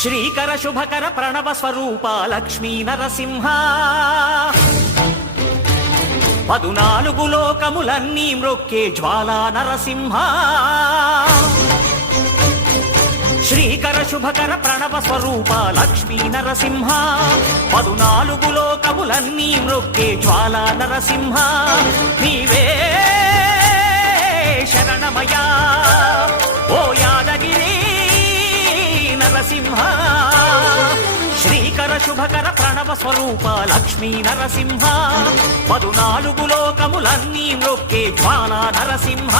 శ్రీకర శుభకర ప్రణవ స్వరూప లక్ష్మీ నరసింహ 14 లోకములన్నీ మ్రొక్కే జ్వాలా నరసింహ శ్రీకర శుభకర ప్రణవ స్వరూప లక్ష్మీ నరసింహ 14 లోకములన్నీ మ్రొక్కే జ్వాలా నరసింహ నీవే శరణమయా ఓ యాదగిరి నరసింహ శ్రీకర శుభకర ప్రణవ స్వరూప లక్ష్మీ నరసింహ 14 లోకములన్నీ మ్రొక్కే జ్వాలా నరసింహ